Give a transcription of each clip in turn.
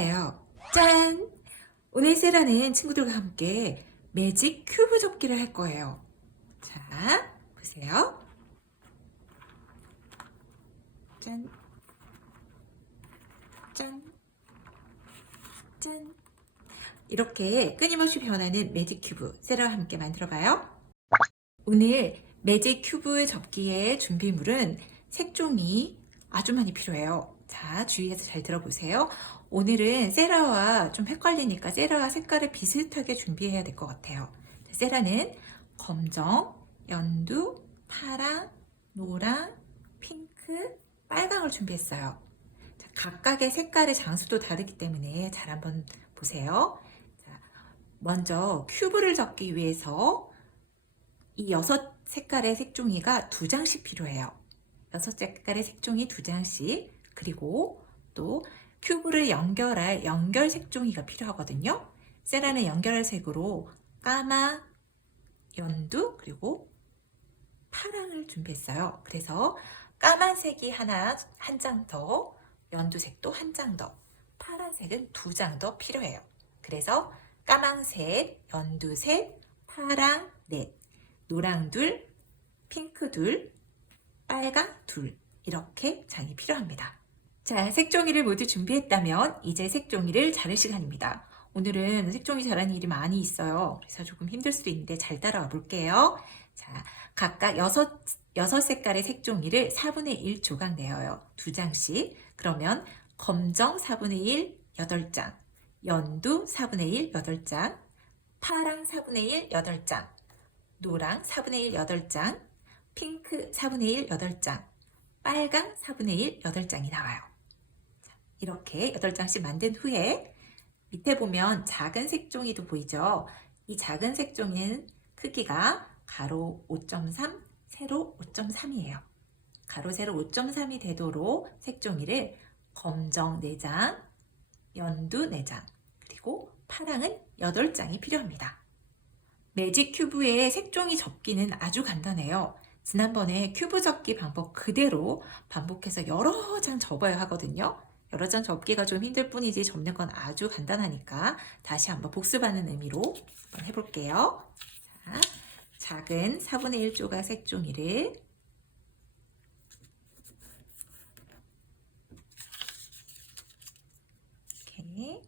세라예요. 짠! 오늘 세라는 친구들과 함께 매직 큐브 접기를 할 거예요. 자, 보세요. 짠, 짠, 짠. 이렇게 끊임없이 변하는 매직 큐브 세라와 함께 만들어봐요. 오늘 매직 큐브 접기의 준비물은 색종이 아주 많이 필요해요. 자, 주의해서 잘 들어보세요. 오늘은 세라와 좀 헷갈리니까 세라와 색깔을 비슷하게 준비해야 될 것 같아요. 세라는 검정, 연두, 파랑, 노랑, 핑크, 빨강을 준비했어요. 자, 각각의 색깔의 장수도 다르기 때문에 잘 한번 보세요. 자, 먼저 큐브를 접기 위해서 이 6색깔의 색종이가 2장씩 필요해요. 6색깔의 색종이 2장씩, 그리고 또 큐브를 연결할 연결 색종이가 필요하거든요. 세라는 연결할 색으로 까만, 연두, 그리고 파랑을 준비했어요. 그래서 까만색이 한 장 더, 연두색도 한 장 더, 파란색은 2장 더 필요해요. 그래서 까만색, 연두색, 파랑 넷, 노랑 둘, 핑크 둘, 빨강 둘, 이렇게 장이 필요합니다. 자, 색종이를 모두 준비했다면 이제 색종이를 자를 시간입니다. 오늘은 색종이 자르는 일이 많이 있어요. 그래서 조금 힘들 수도 있는데 잘 따라와 볼게요. 자, 각각 6색깔의 색종이를 4분의 1 조각 내어요. 2장씩. 그러면 검정 4분의 1, 8장, 연두 4분의 1, 8장, 파랑 4분의 1, 8장, 노랑 4분의 1, 8장, 핑크 4분의 1, 8장, 빨강 4분의 1, 8장이 나와요. 이렇게 8장씩 만든 후에 밑에 보면 작은 색종이도 보이죠? 이 작은 색종이는 크기가 가로 5.3, 세로 5.3이에요. 가로, 세로 5.3이 되도록 색종이를 검정 4장, 연두 4장, 그리고 파랑은 8장이 필요합니다. 매직 큐브의 색종이 접기는 아주 간단해요. 지난번에 큐브 접기 방법 그대로 반복해서 여러 장 접어야 하거든요. 여러 장 접기가 좀 힘들 뿐이지 접는 건 아주 간단하니까 다시 한번 복습하는 의미로 한번 해볼게요. 자, 작은 4분의 1 조각 색종이를 이렇게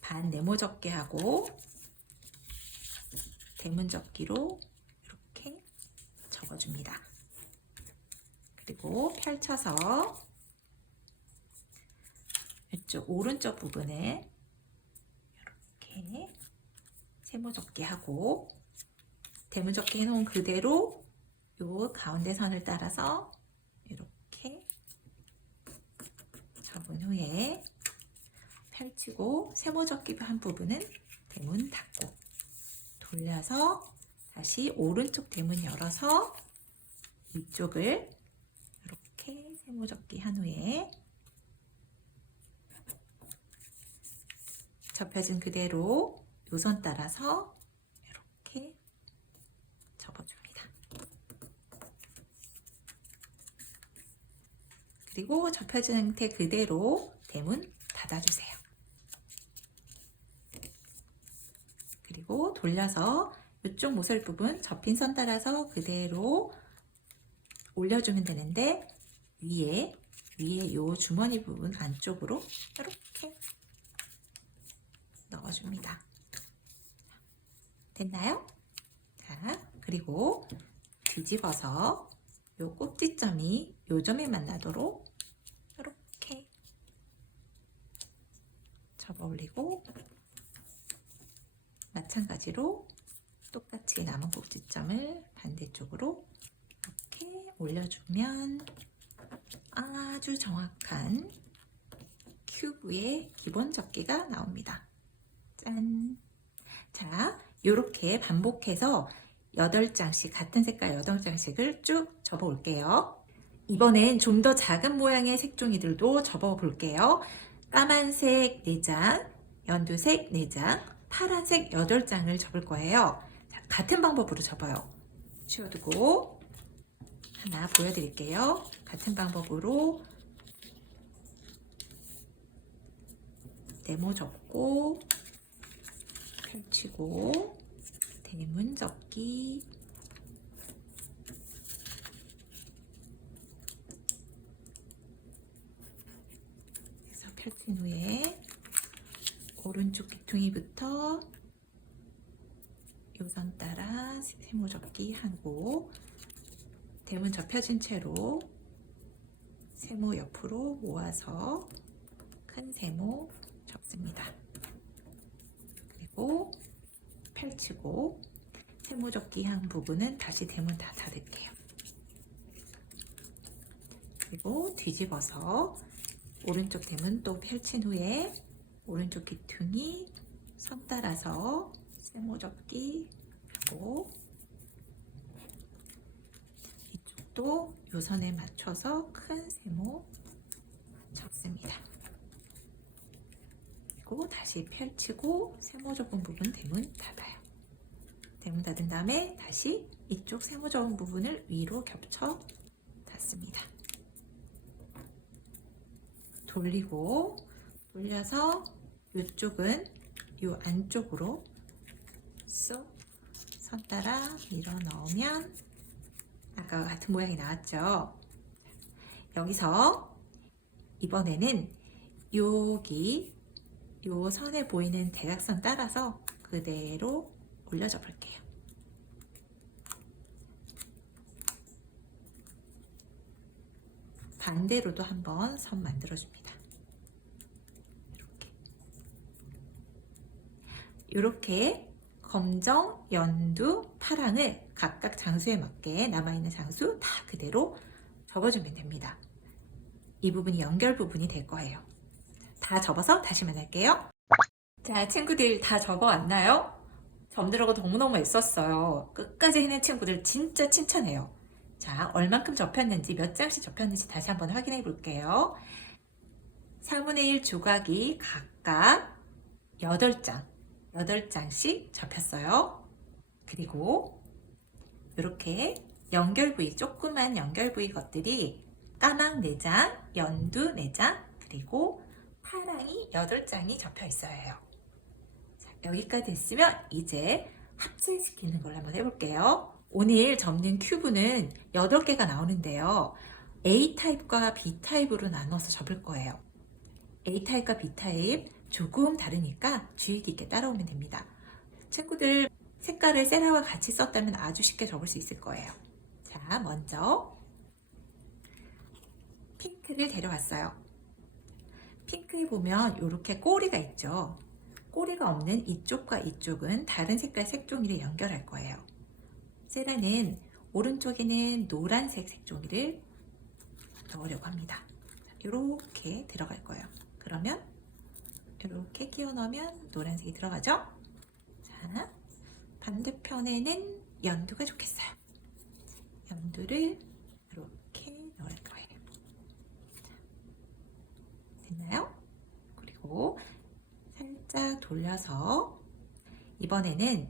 반 네모 접기 하고 대문 접기로 이렇게 접어줍니다. 그리고 펼쳐서 이쪽 오른쪽 부분에 이렇게 세모 접기 하고 대문 접기 해놓은 그대로 요 가운데 선을 따라서 이렇게 접은 후에 펼치고 세모 접기 한 부분은 대문 닫고 돌려서 다시 오른쪽 대문 열어서 위쪽을 이렇게 세모 접기 한 후에 접혀진 그대로 요선 따라서 이렇게 접어줍니다. 그리고 접혀진 상태 그대로 대문 닫아주세요. 그리고 돌려서 이쪽 모서리 부분 접힌 선 따라서 그대로 올려주면 되는데 위에 요 주머니 부분 안쪽으로 이렇게 넣어줍니다. 됐나요? 자, 그리고 뒤집어서 요 꼭지점이 요 점에 만나도록 이렇게 접어 올리고 마찬가지로 똑같이 남은 꼭지점을 반대쪽으로 이렇게 올려주면 아주 정확한 큐브의 기본 접기가 나옵니다. 짠! 자, 이렇게 반복해서 8장씩 같은 색깔 8장씩을 쭉 접어 올게요. 이번엔 좀 더 작은 모양의 색종이들도 접어 볼게요. 까만색 4장, 연두색 4장, 파란색 8장을 접을 거예요. 자, 같은 방법으로 접어요. 치워두고 하나 보여드릴게요. 같은 방법으로 네모 접고 펼치고 대문 접기 해서 펼친 후에 오른쪽 귀퉁이부터 요선 따라 세모 접기 하고 대문 접혀진 채로 세모 옆으로 모아서 큰 세모 접습니다. 그리고 펼치고 세모 접기 한 부분은 다시 대문 다 닫을게요. 그리고 뒤집어서 오른쪽 대문 또 펼친 후에 오른쪽 귀퉁이 선 따라서 세모 접기 하고 이쪽도 요선에 맞춰서 큰 세모 접습니다. 그리고 다시 펼치고 세모 접은 부분 대문 닫아요. 대문 닫은 다음에 다시 이쪽 세모 접은 부분을 위로 겹쳐 닫습니다. 돌려서 이쪽은 이 안쪽으로 쏙 선 따라 밀어 넣으면 아까와 같은 모양이 나왔죠. 여기서 이번에는 여기 요 선에 보이는 대각선 따라서 그대로 올려줘 볼게요. 반대로도 한번 선 만들어줍니다. 이렇게 검정, 연두, 파랑을 각각 장수에 맞게 남아있는 장수 다 그대로 접어주면 됩니다. 이 부분이 연결 부분이 될 거예요. 다 접어서 다시 만날게요. 자, 친구들 다 접어왔나요? 점들하고 너무너무 애썼어요. 끝까지 해낸 친구들 진짜 칭찬해요. 자, 얼만큼 접혔는지 몇 장씩 접혔는지 다시 한번 확인해 볼게요. 4분의 1 조각이 각각 8장씩 접혔어요. 그리고 이렇게 연결 부위, 조그만 연결 부위 것들이 까망 4장, 연두 4장, 그리고 파랑이 8장이 접혀 있어요. 자, 여기까지 됐으면 이제 합체시키는 걸 한번 해볼게요. 오늘 접는 큐브는 8개가 나오는데요. A타입과 B타입으로 나눠서 접을 거예요. A타입과 B타입 조금 다르니까 주의 깊게 따라오면 됩니다. 친구들 색깔을 세라와 같이 썼다면 아주 쉽게 접을 수 있을 거예요. 자, 먼저 핑크를 데려왔어요. 핑크에 보면 이렇게 꼬리가 있죠. 꼬리가 없는 이쪽과 이쪽은 다른 색깔 색종이를 연결할 거예요. 세라는 오른쪽에는 노란색 색종이를 넣으려고 합니다. 이렇게 들어갈 거예요. 그러면 이렇게 끼워 넣으면 노란색이 들어가죠. 자, 반대편에는 연두가 좋겠어요. 연두를 이렇게 넣을 거예요. 자, 됐나요? 그리고 살짝 돌려서 이번에는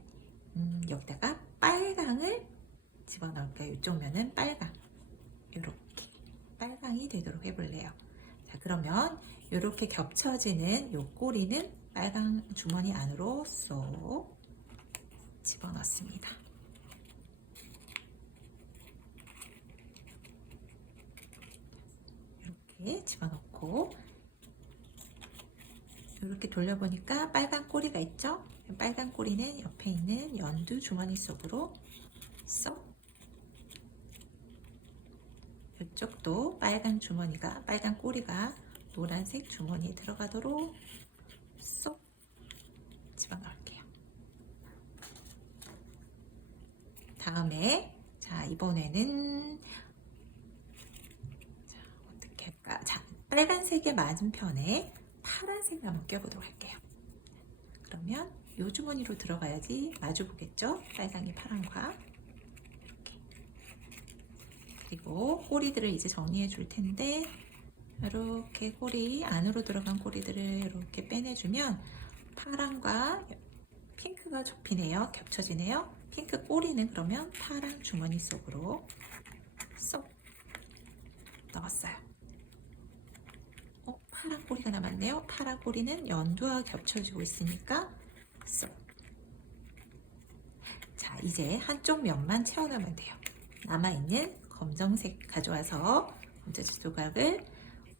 여기다가 빨강을 집어넣을게요. 이쪽 면은 빨강, 이렇게 빨강이 되도록 해볼래요. 자, 그러면 이렇게 겹쳐지는 이 꼬리는 빨강 주머니 안으로 쏙 집어넣습니다. 이렇게 집어넣고 이렇게 돌려보니까 빨간 꼬리가 있죠? 빨간 꼬리는 옆에 있는 연두 주머니 속으로 쏙, 이쪽도 빨간 꼬리가 노란색 주머니에 들어가도록 쏙 집어넣을게요. 다음에 자, 이번에는 자, 어떻게 할까? 자, 빨간색의 맞은편에 파란색을 한번 껴보도록 할게요. 그러면 이 주머니로 들어가야지 마주 보겠죠? 빨강이 파란과. 이렇게. 그리고 꼬리들을 이제 정리해 줄 텐데 이렇게 꼬리 안으로 들어간 꼬리들을 이렇게 빼내주면 파랑과 핑크가 접히네요. 겹쳐지네요. 핑크 꼬리는 그러면 파랑 주머니 속으로 쏙 넣었어요. 파란 꼬리가 남았네요. 파란 꼬리는 연두와 겹쳐지고 있으니까 쏙. 자, 이제 한쪽 면만 채워넣으면 돼요. 남아있는 검정색 가져와서 검정색 조각을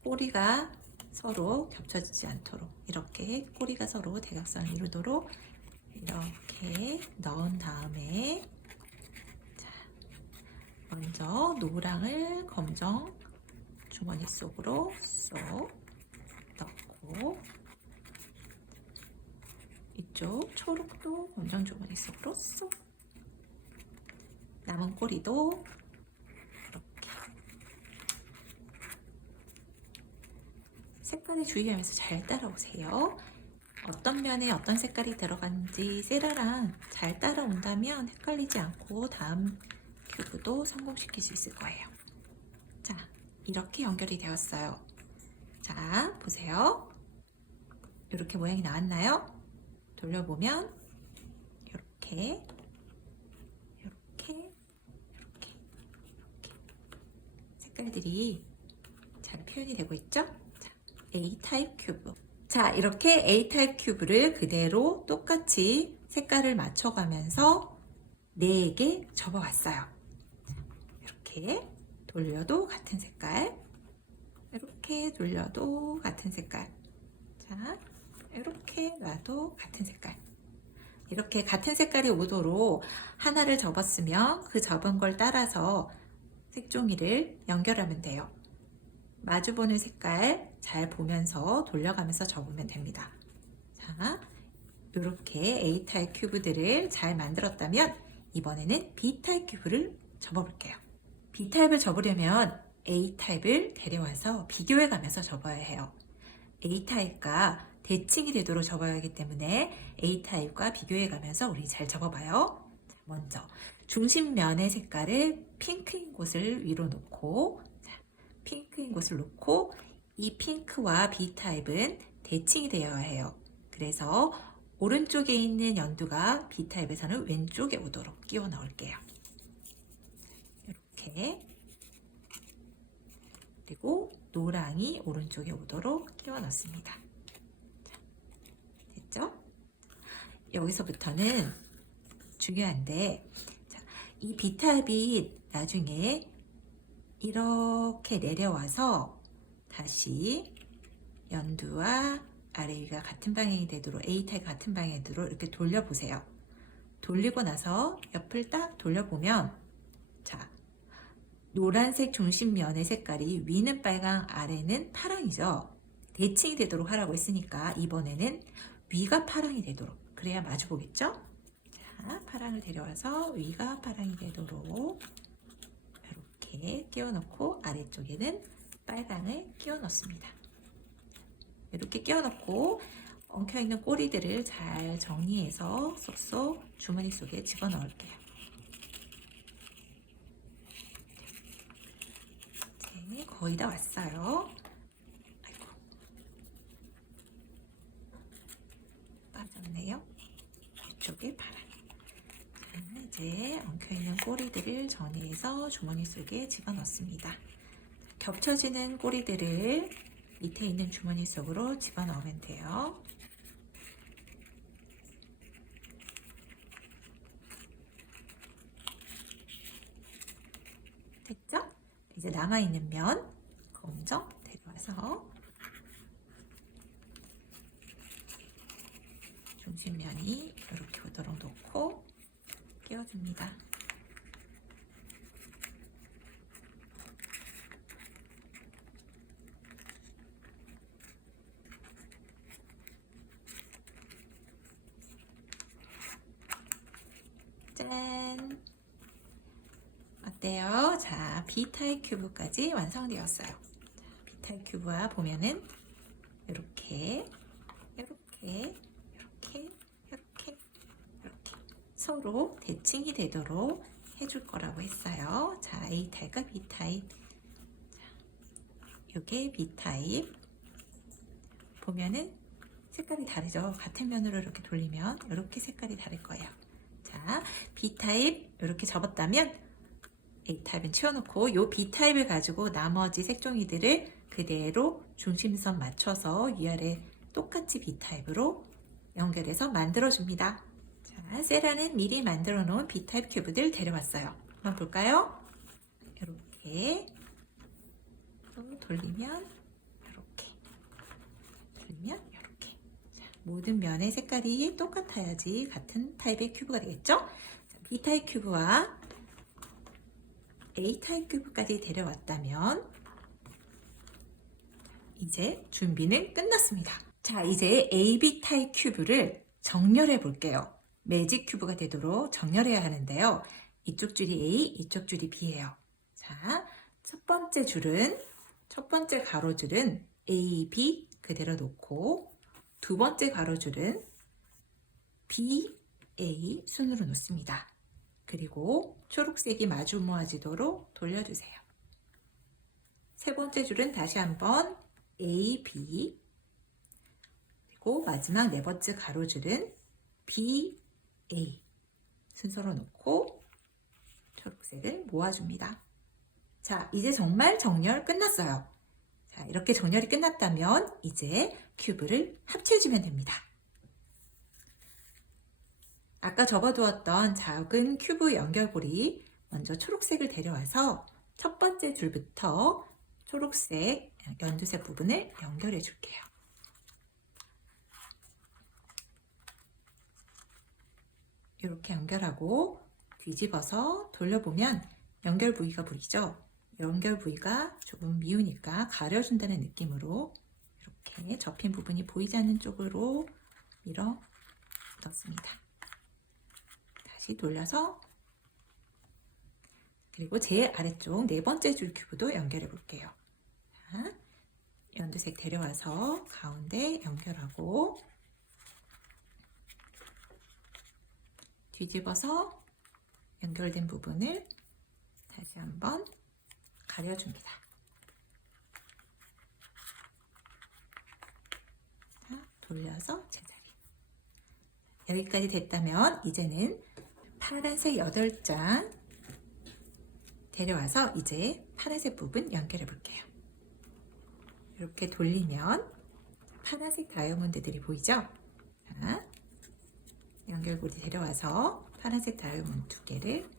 꼬리가 서로 겹쳐지지 않도록 이렇게 꼬리가 서로 대각선을 이루도록 이렇게 넣은 다음에 자, 먼저 노랑을 검정 주머니 속으로 쏙 넣고 이쪽 초록도 검정 주머니 속으로 쏙 남은 꼬리도 이렇게 색깔에 주의하면서 잘 따라오세요. 어떤 면에 어떤 색깔이 들어간지 세라랑 잘 따라온다면 헷갈리지 않고 다음 큐브도 성공시킬 수 있을 거예요. 자, 이렇게 연결이 되었어요. 자, 보세요. 이렇게 모양이 나왔나요? 돌려보면 이렇게 색깔들이 잘 표현이 되고 있죠? 자, A타입 큐브. 자, 이렇게 A타입 큐브를 그대로 똑같이 색깔을 맞춰가면서 4개 접어왔어요. 자, 이렇게 돌려도 같은 색깔, 이렇게 돌려도 같은 색깔, 자, 이렇게 놔도 같은 색깔. 이렇게 같은 색깔이 오도록 하나를 접었으면 그 접은 걸 따라서 색종이를 연결하면 돼요. 마주보는 색깔 잘 보면서 돌려가면서 접으면 됩니다. 자, 이렇게 A타입 큐브들을 잘 만들었다면 이번에는 B타입 큐브를 접어볼게요. B타입을 접으려면 A타입을 데려와서 비교해 가면서 접어야 해요. A타입과 대칭이 되도록 접어야 하기 때문에 A타입과 비교해 가면서 우리 잘 접어봐요. 자, 먼저 중심면의 색깔을 핑크인 곳을 위로 놓고 핑크인 곳을 놓고 이 핑크와 B타입은 대칭이 되어야 해요. 그래서 오른쪽에 있는 연두가 B타입에서는 왼쪽에 오도록 끼워 넣을게요. 이렇게 그리고 노랑이 오른쪽에 오도록 끼워 넣습니다. 자, 됐죠? 여기서부터는 중요한데 자, 이 B타입이 나중에 이렇게 내려와서 다시 연두와 아래 위가 같은 방향이 되도록 A타입 같은 방향이 되도록 이렇게 돌려보세요. 돌리고 나서 옆을 딱 돌려보면 자, 노란색 중심면의 색깔이 위는 빨강, 아래는 파랑이죠. 대칭이 되도록 하라고 했으니까 이번에는 위가 파랑이 되도록 그래야 마주 보겠죠? 자, 파랑을 데려와서 위가 파랑이 되도록 이렇게 끼워 넣고 아래쪽에는 빨강을 끼워 넣습니다. 이렇게 끼워 넣고 엉켜있는 꼬리들을 잘 정리해서 쏙쏙 주머니 속에 집어 넣을게요. 네, 거의 다 왔어요. 아이고, 빠졌네요. 이쪽에 파랑. 자, 이제 엉켜있는 꼬리들을 정리해서 주머니 속에 집어 넣습니다. 겹쳐지는 꼬리들을 밑에 있는 주머니 속으로 집어넣으면 돼요. 됐죠? 이제 남아있는 면 검정 데려와서 중심면이 이렇게 오도록 놓고 끼워줍니다. 짠! 어때요? 자, B타입 큐브까지 완성되었어요. 자, B타입 큐브와 보면은 이렇게 서로 대칭이 되도록 해줄 거라고 했어요. 자, A타입과 B타입. 자, 요게 B타입. 보면은 색깔이 다르죠? 같은 면으로 이렇게 돌리면 이렇게 색깔이 다를 거예요. 자, B타입 이렇게 접었다면 A타입은 치워놓고 요 B타입을 가지고 나머지 색종이들을 그대로 중심선 맞춰서 위아래 똑같이 B타입으로 연결해서 만들어줍니다. 자, 세라는 미리 만들어 놓은 B타입 큐브들 데려왔어요. 한번 볼까요? 이렇게 또 돌리면 이렇게, 돌리면 이렇게. 자, 모든 면의 색깔이 똑같아야지 같은 타입의 큐브가 되겠죠? 자, B타입 큐브와 A타입 큐브까지 데려왔다면 이제 준비는 끝났습니다. 자, 이제 AB 타입 큐브를 정렬해 볼게요. 매직 큐브가 되도록 정렬해야 하는데요. 이쪽 줄이 A, 이쪽 줄이 B예요. 자, 첫 번째 가로줄은 A, B 그대로 놓고 두 번째 가로줄은 B, A 순으로 놓습니다. 그리고 초록색이 마주 모아지도록 돌려주세요. 세 번째 줄은 다시 한번 A, B 그리고 마지막 네 번째 가로줄은 B, A 순서로 놓고 초록색을 모아줍니다. 자, 이제 정말 정렬 끝났어요. 자, 이렇게 정렬이 끝났다면 이제 큐브를 합쳐주면 됩니다. 아까 접어두었던 작은 큐브 연결고리 먼저 초록색을 데려와서 첫 번째 줄부터 초록색 연두색 부분을 연결해 줄게요. 이렇게 연결하고 뒤집어서 돌려보면 연결 부위가 보이죠? 연결 부위가 조금 미우니까 가려준다는 느낌으로 이렇게 접힌 부분이 보이지 않는 쪽으로 밀어 넣습니다. 다시 돌려서 그리고 제일 아래쪽 네 번째 줄 큐브도 연결해 볼게요. 자, 연두색 데려와서 가운데 연결하고 뒤집어서 연결된 부분을 다시 한번 가려줍니다. 자, 돌려서 제자리. 여기까지 됐다면 이제는 파란색 8장 데려와서 이제 파란색 부분 연결해 볼게요. 이렇게 돌리면 파란색 다이아몬드들이 보이죠? 자, 연결고리 데려와서 파란색 다이아몬드 2개를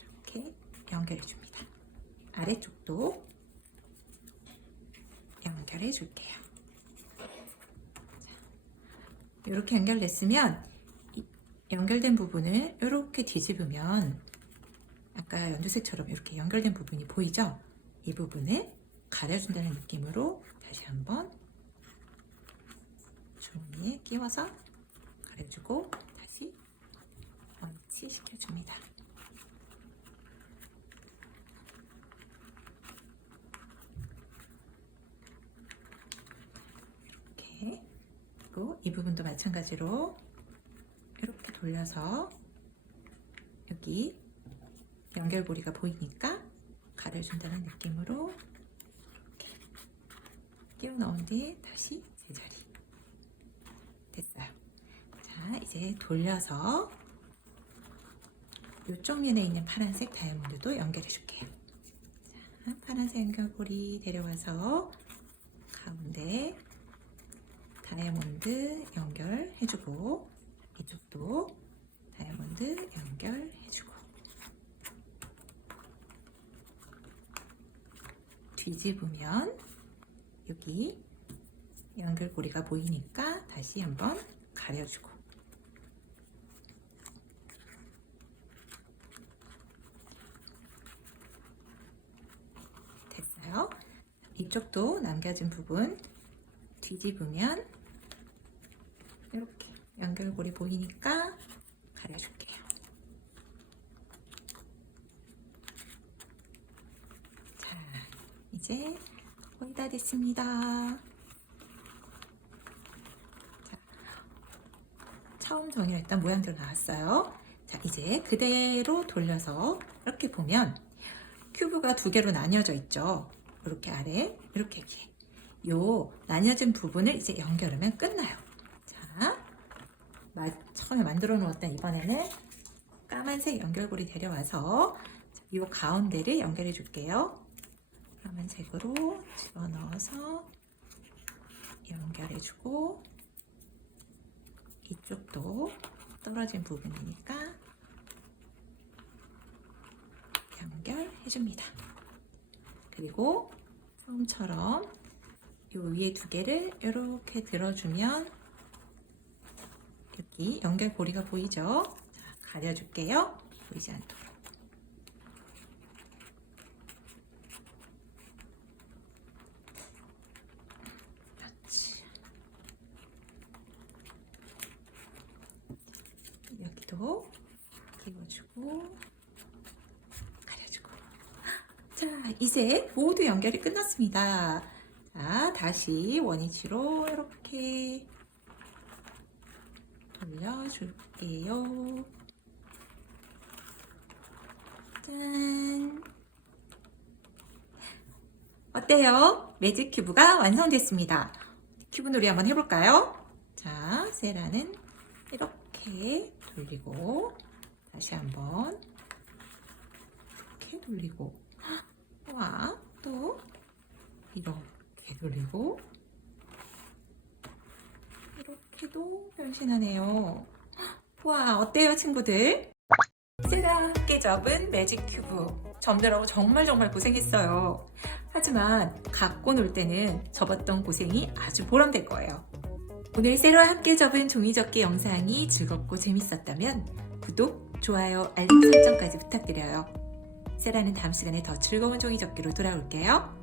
이렇게 연결해 줍니다. 아래쪽도 연결해 줄게요. 자, 이렇게 연결됐으면 연결된 부분을 이렇게 뒤집으면 아까 연두색처럼 이렇게 연결된 부분이 보이죠? 이 부분을 가려준다는 느낌으로 다시 한번 종이에 끼워서 가려주고 다시 원치시켜줍니다. 이렇게 그리고 이 부분도 마찬가지로 이렇게 돌려서 여기 연결고리가 보이니까 가려준다는 느낌으로 이렇게 끼워 넣은 뒤에 다시 제자리. 됐어요. 자, 이제 돌려서 이쪽 면에 있는 파란색 다이아몬드도 연결해 줄게요. 자, 파란색 연결고리 데려와서 가운데 다이아몬드 연결해주고 이쪽도 다이아몬드 연결해주고 뒤집으면 여기 연결고리가 보이니까 다시 한번 가려주고 됐어요. 이쪽도 남겨진 부분 뒤집으면 이렇게 연결고리 보이니까 가려줄게요. 자, 이제 거의 다 됐습니다. 자, 처음 정렬했던 모양대로 나왔어요. 자, 이제 그대로 돌려서 이렇게 보면 큐브가 2개로 나뉘어져 있죠. 이렇게 아래, 이렇게 위에. 요 나뉘어진 부분을 이제 연결하면 끝나요. 자, 처음에 만들어 놓았던 이번에는 까만색 연결고리 데려와서 이 가운데를 연결해 줄게요. 까만색으로 집어넣어서 연결해주고, 이쪽도 떨어진 부분이니까 연결해줍니다. 그리고 처음처럼 요 위에 두 개를 이렇게 들어주면 여기 연결고리가 보이죠? 자, 가려줄게요. 보이지 않도록. 그렇지. 여기도 끼워주고 가려주고. 자, 이제 모두 연결이 끝났습니다. 자, 다시 원위치로 이렇게 돌려줄게요. 짠! 어때요? 매직 큐브가 완성됐습니다. 큐브 놀이 한번 해볼까요? 자, 세라는 이렇게 돌리고, 다시 한번 이렇게 돌리고, 와, 또 이렇게 돌리고, 이렇게도 변신하네요. 와, 어때요, 친구들? 세라 함께 접은 매직 큐브 접느라고 정말 고생했어요. 하지만 갖고 놀 때는 접었던 고생이 아주 보람될 거예요. 오늘 세라와 함께 접은 종이접기 영상이 즐겁고 재밌었다면 구독, 좋아요, 알림 설정까지 부탁드려요. 세라는 다음 시간에 더 즐거운 종이접기로 돌아올게요.